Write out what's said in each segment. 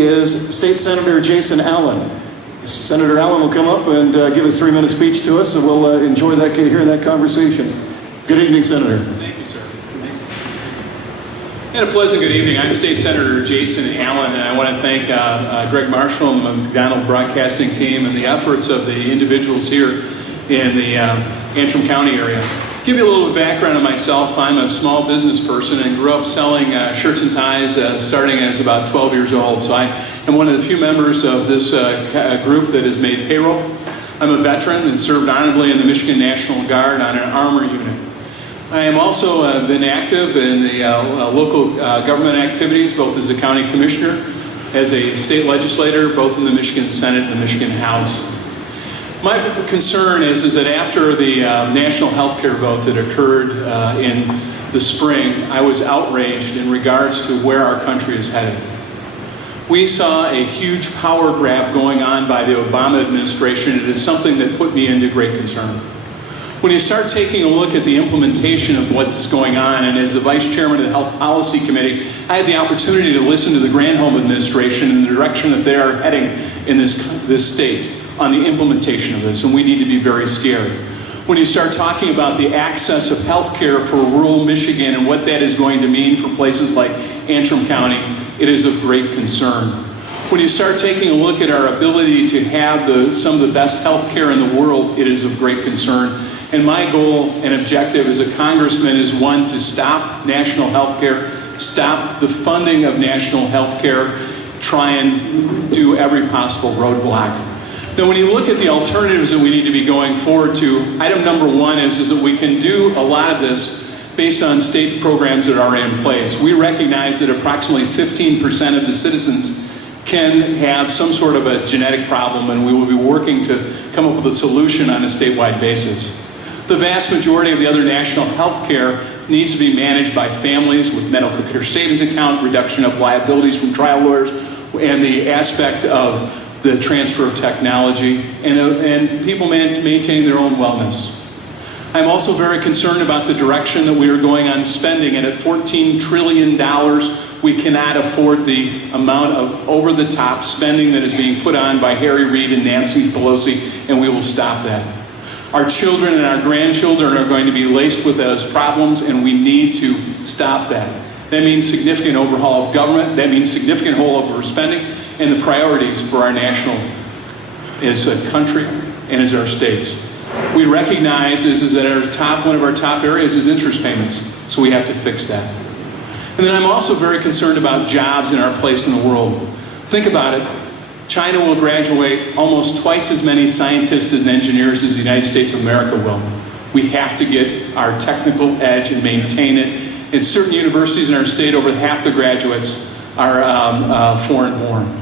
is State Senator Jason Allen. Senator Allen will come up and give a 3-minute speech to us, and we'll enjoy hearing that conversation. Good evening, Senator. Thank you, sir. And a pleasant good evening. I'm State Senator Jason Allen, and I want to thank Greg Marshall and the McDonald Broadcasting team and the efforts of the individuals here in the Antrim County area. Give you a little background on myself. I'm a small business person and grew up selling shirts and ties starting as about 12 years old. So I am one of the few members of this group that has made payroll. I'm a veteran and served honorably in the Michigan National Guard on an armor unit. I am also been active in the local government activities, both as a county commissioner, as a state legislator, both in the Michigan Senate and the Michigan House. My concern is that after the national health care vote that occurred in the spring, I was outraged in regards to where our country is headed. We saw a huge power grab going on by the Obama administration. It is something that put me into great concern. When you start taking a look at the implementation of what's going on, and as the Vice Chairman of the Health Policy Committee, I had the opportunity to listen to the Granholm administration and the direction that they are heading in this state on the implementation of this, and we need to be very scared. When you start talking about the access of health care for rural Michigan and what that is going to mean for places like Antrim County, it is of great concern. When you start taking a look at our ability to have some of the best health care in the world, it is of great concern. And my goal and objective as a congressman is one, to stop national health care, stop the funding of national health care, try and do every possible roadblock. Now, when you look at the alternatives that we need to be going forward to, item number one is that we can do a lot of this based on state programs that are in place. We recognize that approximately 15% of the citizens can have some sort of a genetic problem, and we will be working to come up with a solution on a statewide basis. The vast majority of the other national health care needs to be managed by families with medical care savings account, reduction of liabilities from trial lawyers, and the aspect of the transfer of technology, and people maintain their own wellness. I'm also very concerned about the direction that we are going on spending, and at $14 trillion, we cannot afford the amount of over-the-top spending that is being put on by Harry Reid and Nancy Pelosi, and we will stop that. Our children and our grandchildren are going to be laced with those problems, and we need to stop that. That means significant overhaul of government. That means significant overspending, and the priorities for our national as a country and as our states. We recognize is that one of our top areas is interest payments, so we have to fix that. And then I'm also very concerned about jobs in our place in the world. Think about it. China will graduate almost twice as many scientists and engineers as the United States of America will. We have to get our technical edge and maintain it. In certain universities in our state, over half the graduates are foreign-born.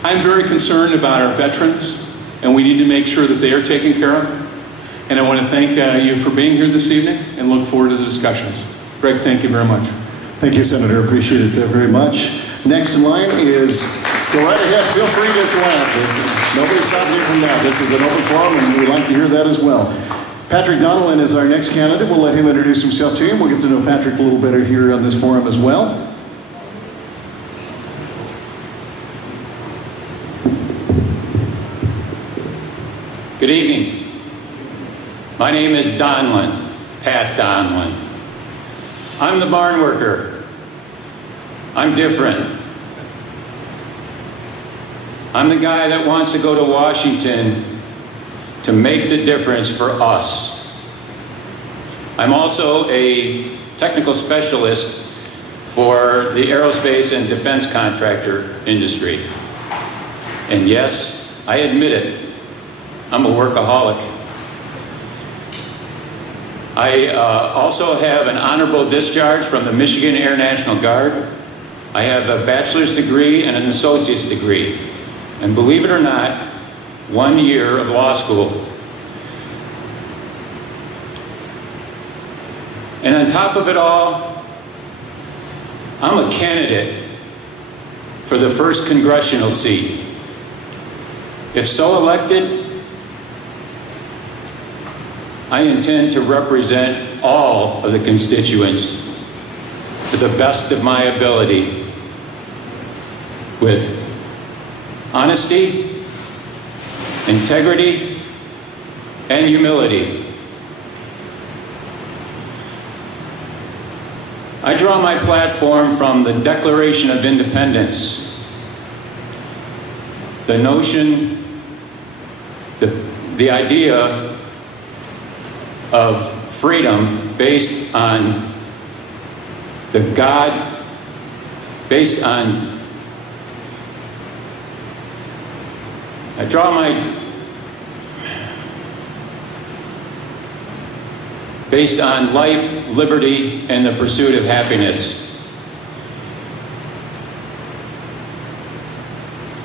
I'm very concerned about our veterans, and we need to make sure that they are taken care of. And I want to thank you for being here this evening and look forward to the discussions. Greg, thank you very much. Thank you, Senator. Appreciate it very much. Next in line is, go right ahead, feel free to interrupt. Nobody's stopping you from that. This is an open forum, and we'd like to hear that as well. Patrick Donnelly is our next candidate. We'll let him introduce himself to you, and we'll get to know Patrick a little better here on this forum as well. Good evening. My name is Donlin, Pat Donlin. I'm the barn worker. I'm different. I'm the guy that wants to go to Washington to make the difference for us. I'm also a technical specialist for the aerospace and defense contractor industry. And yes, I admit it, I'm a workaholic. I also have an honorable discharge from the Michigan Air National Guard. I have a bachelor's degree and an associate's degree. And believe it or not, 1 year of law school. And on top of it all, I'm a candidate for the 1st Congressional seat. If so elected, I intend to represent all of the constituents to the best of my ability. with honesty, integrity, and humility. I draw my platform from the Declaration of Independence, the notion, the idea of freedom based on based on life, liberty, and the pursuit of happiness.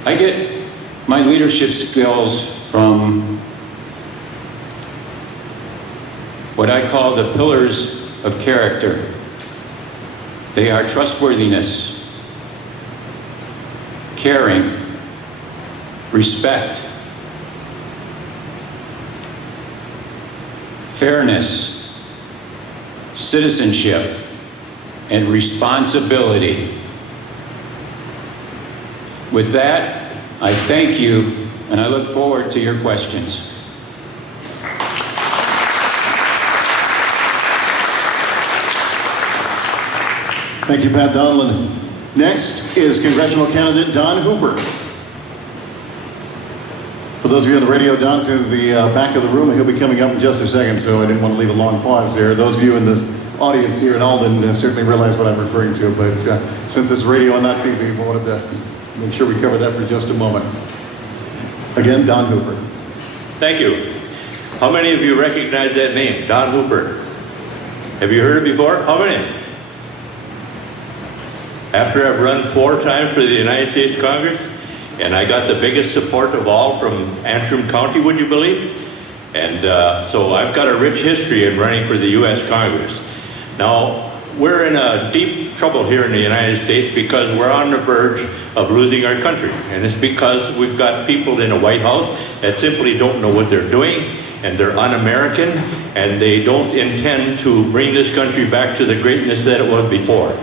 I get my leadership skills from what I call the pillars of character. They are trustworthiness, caring, respect, fairness, citizenship, and responsibility. With that, I thank you, and I look forward to your questions. Thank you, Pat Donnelly. Next is Congressional candidate Don Hooper. For those of you on the radio, Don's in the back of the room, and he'll be coming up in just a second, so I didn't want to leave a long pause there. Those of you in this audience here in Alden certainly realize what I'm referring to, but since it's radio and not TV, we wanted to make sure we cover that for just a moment. Again, Don Hooper. Thank you. How many of you recognize that name, Don Hooper? Have you heard it before? How many? After I've run 4 times for the United States Congress, and I got the biggest support of all from Antrim County, would you believe? And so I've got a rich history in running for the U.S. Congress. Now, we're in a deep trouble here in the United States because we're on the verge of losing our country. And it's because we've got people in the White House that simply don't know what they're doing, and they're un-American, and they don't intend to bring this country back to the greatness that it was before.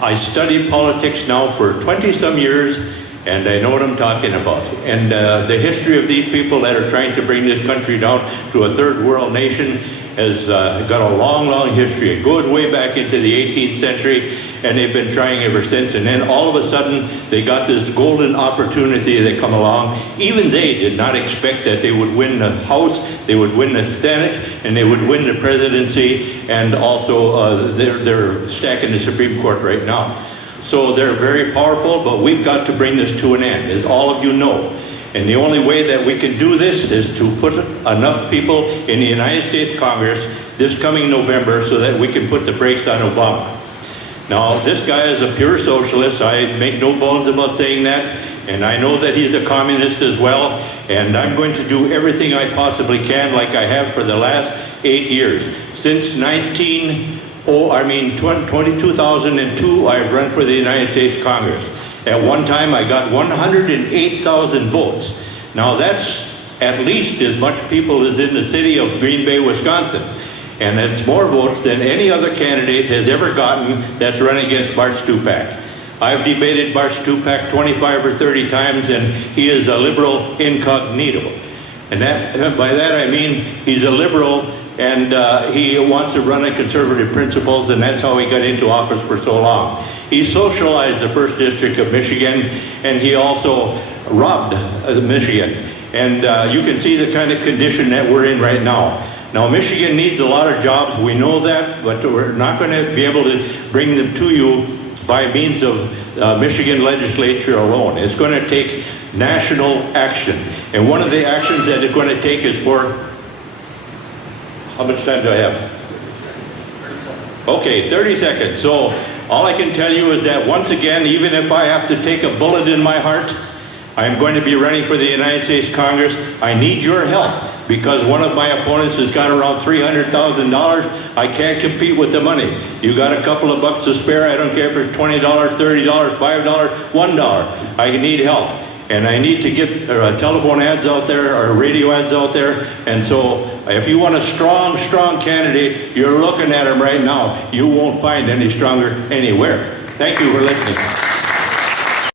I studied politics now for 20-some years, and I know what I'm talking about. And the history of these people that are trying to bring this country down to a third world nation has got a long, long history. It goes way back into the 18th century, and they've been trying ever since. And then all of a sudden, they got this golden opportunity that come along. Even they did not expect that they would win the House, they would win the Senate, and they would win the presidency, and also they're stacking the Supreme Court right now. So they're very powerful, but we've got to bring this to an end, as all of you know. And the only way that we can do this is to put enough people in the United States Congress this coming November so that we can put the brakes on Obama. Now, this guy is a pure socialist. I make no bones about saying that. And I know that he's a communist as well. And I'm going to do everything I possibly can, like I have for the last 8 years. Since 2002, I've run for the United States Congress. At one time, I got 108,000 votes. Now, that's at least as much people as in the city of Green Bay, Wisconsin. And that's more votes than any other candidate has ever gotten that's run against Bart Stupak. I've debated Bart Stupak 25 or 30 times, and he is a liberal incognito. And by that I mean he's a liberal, and he wants to run on conservative principles, and that's how he got into office for so long. He socialized the 1st District of Michigan, and he also robbed Michigan. And you can see the kind of condition that we're in right now. Now, Michigan needs a lot of jobs. We know that, but we're not going to be able to bring them to you by means of Michigan legislature alone. It's going to take national action. And one of the actions that it's going to take is for, how much time do I have? 30 seconds. Okay, 30 seconds. So all I can tell you is that once again, even if I have to take a bullet in my heart, I'm going to be running for the United States Congress. I need your help, because one of my opponents has got around $300,000. I can't compete with the money. You got a couple of bucks to spare, I don't care if it's $20, $30, $5, $1. I need help. And I need to get telephone ads out there or radio ads out there. And so if you want a strong candidate, you're looking at him right now. You won't find any stronger anywhere. Thank you for listening.